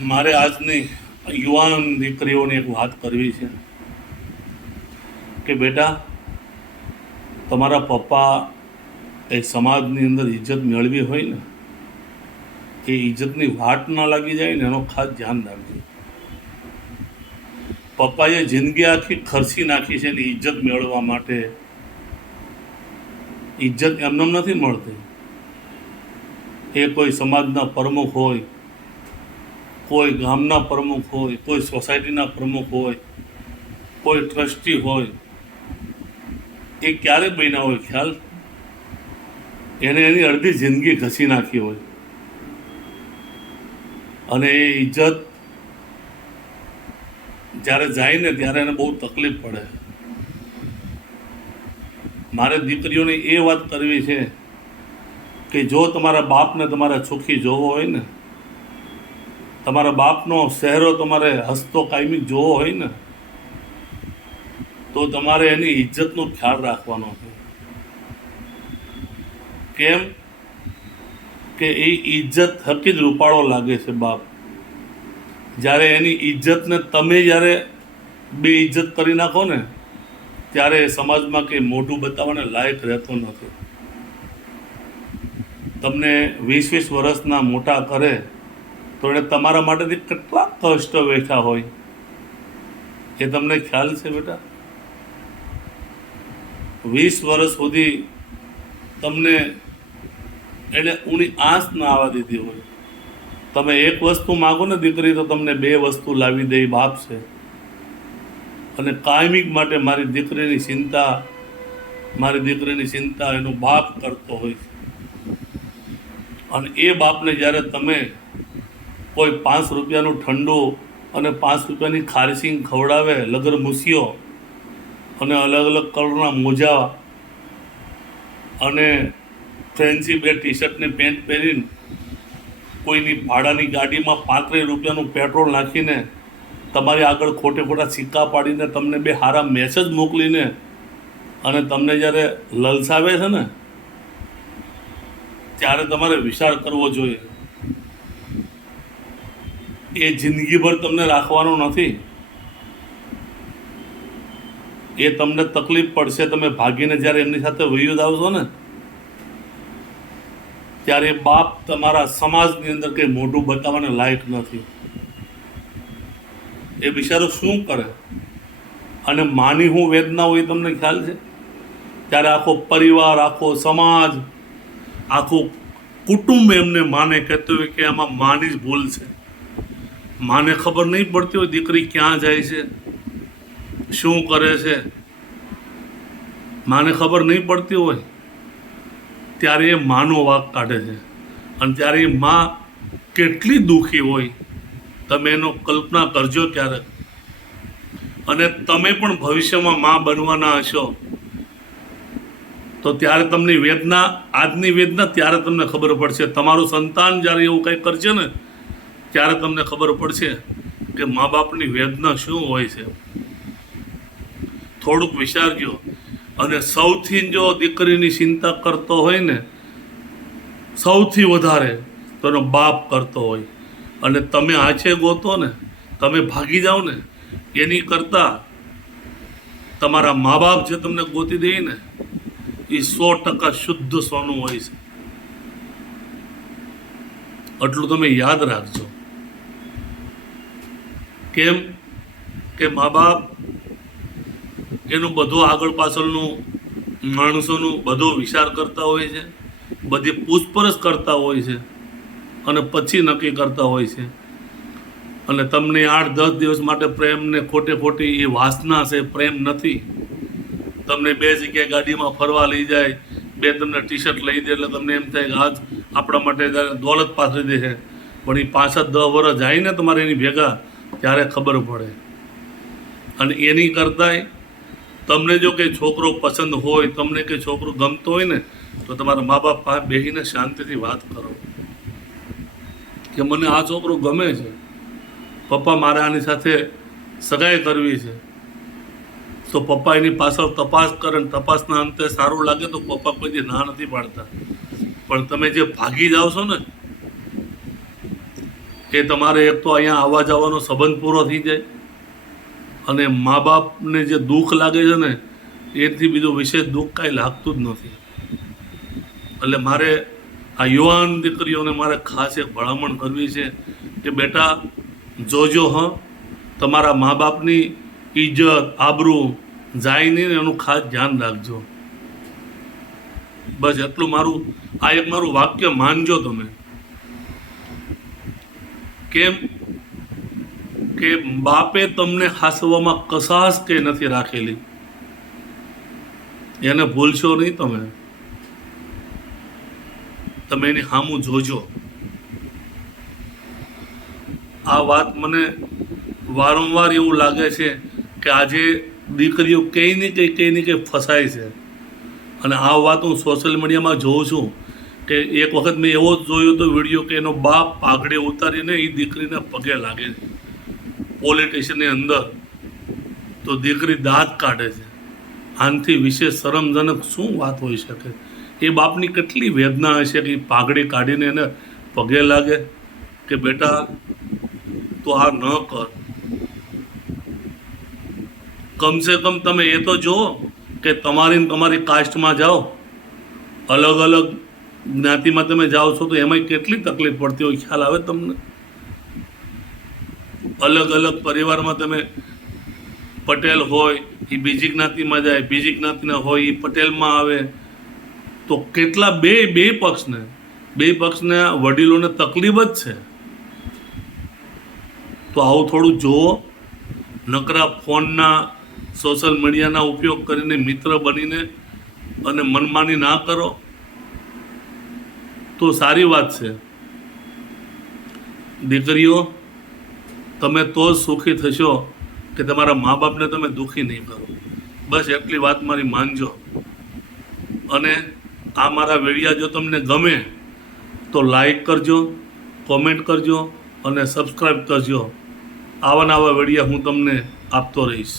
મારે આજની યુવાન દીકરીઓને એક વાત કરવી છે કે બેટા, તમારા પપ્પા એ સમાજની અંદર ઇજ્જત મેળવી હોય ને, એ ઇજ્જતની વાટ ના લાગી જાય ને, એનો ખાસ ધ્યાન રાખજો. પપ્પાએ જિંદગી આખી ખર્ચી નાખી છે ને ઇજ્જત મેળવવા માટે. ઇજ્જત એમને નથી મળતી. એ કોઈ સમાજના પ્રમુખ હોય કોઈ ગામના પ્રમુખ હોય, કોઈ સોસાયટીના પ્રમુખ હોય, કોઈ ટ્રસ્ટી હોય, એ ક્યારે બન્યા હોય ખ્યાલ? એને એની અડધી જિંદગી ઘસી નાખી હોય. અને એ ઇજ્જત જ્યારે જાય ને ત્યારે એને બહુ તકલીફ પડે. મારે દીકરીઓને એ વાત કરવી છે કે જો તમારા બાપને તમારે સુખી જોવો હોય ને તમારા બાપનો ચહેરો તમારે હસતો કાયમી જોવો હોય ને, તો તમારે એની ઇજ્જતનો ખ્યાલ રાખવાનો છે. કેમ કે એ ઇજ્જત થકી જ રૂપાળો લાગે છે બાપ. જ્યારે એની ઇજ્જતને તમે જ્યારે બે ઇજ્જત કરી નાખો ને, ત્યારે સમાજમાં કંઈ મોઢું બતાવવાને લાયક રહેતો નથી. તમને વીસ વીસ વર્ષના મોટા કરે તો એણે તમારા માટેથી કેટલા કષ્ટ વેઠા હોય? એ તમને ખ્યાલ છે બેટા? વીસ વર્ષ સુધી તમને એને ઊની આંસ ના આવવા દીધી હોય. તમે એક વસ્તુ માગો ને દીકરી તો તમને બે વસ્તુ લાવી દે બાપ છે. અને કાયમિક માટે મારી દીકરીની ચિંતા, મારી દીકરીની ચિંતા એનો બાપ કરતો હોય અને એ બાપને જ્યારે તમે કોઈ પાંચ રૂપિયાનું ઠંડુ અને પાંચ રૂપિયાની ખારસિંગ ખવડાવે, લગર મૂસીઓ અને અલગ અલગ કલરના મોજા અને ફેન્સી બે ટી શર્ટ ને પેન્ટ પહેરીને કોઈની ભાડાની ગાડીમાં પાંત્રીસ રૂપિયાનું પેટ્રોલ નાખીને તમારી આગળ ખોટે ખોટા સિક્કા પાડીને તમને બે સારા મેસેજ મોકલીને અને તમને જ્યારે લલસાવે છે ને, ત્યારે તમારે વિચાર કરવો જોઈએ. એ જિંદગીભર તમને રાખવાનો નથી. એ તમને તકલીફ પડશે, તમે ભાગીને જ્યારે એમની સાથે વયું આવશો ને, ત્યારે બાપ તમારા સમાજની અંદર કંઈ મોઢું બતાવવાને લાયક નથી. એ બિચારો શું કરે? અને માની હું વેદના હોય તમને ખ્યાલ છે? ત્યારે આખો પરિવાર, આખો સમાજ, આખું કુટુંબ એમને માને, કહેતું હોય કે આમાં માની જ ભૂલ છે. માને ખબર નહીં પડતી હોય દીકરી ક્યાં જાય છે, શું કરે છે. માને ખબર નહીં પડતી હોય ત્યારે એ માનો વાક કાઢે છે. અને ત્યારે એ મા કેટલી દુઃખી હોય, તમે એનો કલ્પના કરજો ક્યારેક. અને તમે પણ ભવિષ્યમાં મા બનવાના હશો, તો ત્યારે તમને વેદના, આજની વેદના ત્યારે તમને ખબર પડશે. તમારું સંતાન જ્યારે એવું કંઈ કરશે ને ત્યારે તમને ખબર પડશે કે મા બાપની વેદના શું હોય છે. થોડુંક વિચારજો. અને સૌથી જો દીકરીની ચિંતા કરતો હોય ને, સૌથી વધારે તો એનો બાપ કરતો હોય. અને તમે આછે ગોતો ને, તમે ભાગી જાઓ ને, એની કરતાં તમારા મા બાપ જે તમને ગોતી દે ને, એ સો ટકા શુદ્ધ સોનું હોય છે. આટલું તમે યાદ રાખજો. કેમ કે મા બાપ એનું બધું આગળ પાછળનું માણસોનું બધો વિચાર કરતા હોય છે, બધી પૂછપરછ કરતા હોય છે અને પછી નક્કી કરતા હોય છે. અને તમને આઠ દસ દિવસ માટે પ્રેમને ખોટે ખોટી એ વાસના છે, પ્રેમ નથી. તમને બે જગ્યાએ ગાડીમાં ફરવા લઈ જાય, બે તમને ટી શર્ટ લઈ દે એટલે તમને એમ થાય કે આજ આપણા માટે દોલત પાથરી દે છે. પણ એ પાંચ દસ વર્ષ જાય ને તમારે એની ભેગા ત્યારે ખબર પડે? અને એની કરતાંય તમને જો કે છોકરો પસંદ હોય, તમને કે છોકરો ગમતો હોય ને, તો તમારા મા બાપ પાસે બેસીને શાંતિથી વાત કરો. કે મને આ છોકરો ગમે છે. પપ્પા મારે આની સાથે સગાઈ કરવી છે. તો પપ્પા એની પાછળ તપાસ કરે ને તપાસના અંતે સારું લાગે તો પપ્પા કોઈ ના નથી પાડતા. પણ તમે જે ભાગી જાઓ છો ને એ તમારે એક તો અહીંયા આવવા જવાનો સંબંધ પૂરો થઈ જાય અને મા બાપને જે દુઃખ લાગે છે ને, એથી બીજું વિશેષ દુઃખ કાંઈ લાગતું જ નથી. એટલે મારે આ યુવાન દીકરીઓને મારે ખાસ એક ભલામણ કરવી છે કે બેટા, જોજો હ, તમારા મા બાપની ઇજ્જત આબરૂ જાય નહીં એનું ખાસ ધ્યાન રાખજો. બસ એટલું મારું, આ એક મારું વાક્ય માનજો તમે. કેમ કે બાપે તમને હાંસવામાં કસાસ કે નથી રાખેલી? એને ભૂલશો નહીં તમે. તમે એની સામું જોજો. આ વાત મને વારંવાર એવું લાગે છે કે આજે દીકરીઓ કંઈ ને કંઈ કંઈ ને કંઈ ફસાય છે. અને આ વાત હું સોશિયલ મીડિયામાં જોઉં છું. કે એક વખત મેં એવો જોયો તો વીડિયો કે એનો બાપ પાઘડી ઉતારીને એ દીકરીને પગે લાગે છે. પોલીસ અંદર તો દીકરી દાંત કાઢે છે. આનાથી વિશેષ શરમજનક શું વાત હોઈ શકે? એ બાપની કેટલી વેદના હશે કે પાઘડી કાઢીને એને પગે લાગે કે બેટા તો આ ન કર. કમસે કમ તમે એ તો જુઓ કે તમારી તમારી કાસ્ટમાં જાઓ. અલગ અલગ જ્ઞાતિમાં તમે જાઓ છો તો એમાં કેટલી તકલીફ પડતી હોય, ખ્યાલ આવે તમને? અલગ અલગ પરિવારમાં તમે પટેલ હોય એ બીજી જ્ઞાતિમાં જાય, બીજી જ્ઞાતિના હોય એ પટેલમાં આવે, તો કેટલા બે બે પક્ષને બે પક્ષને વડીલોને તકલીફ જ છે. તો આવું થોડું જુઓ. નકરા ફોનના, સોશિયલ મીડિયાના ઉપયોગ કરીને મિત્ર બનીને અને મનમાની ના કરો. તો સારી વાત છે. દીકરીઓ, તમે તો જ સુખી થશો કે તમારા મા બાપને તમે દુઃખી નહીં કરો. બસ એટલી વાત મારી માનજો. અને આ મારા વિડીયા જો તમને ગમે તો લાઈક કરજો કોમેન્ટ કરજો અને સબસ્ક્રાઈબ કરજો. આવા નવા વિડીયા હું તમને આપતો રહીશ.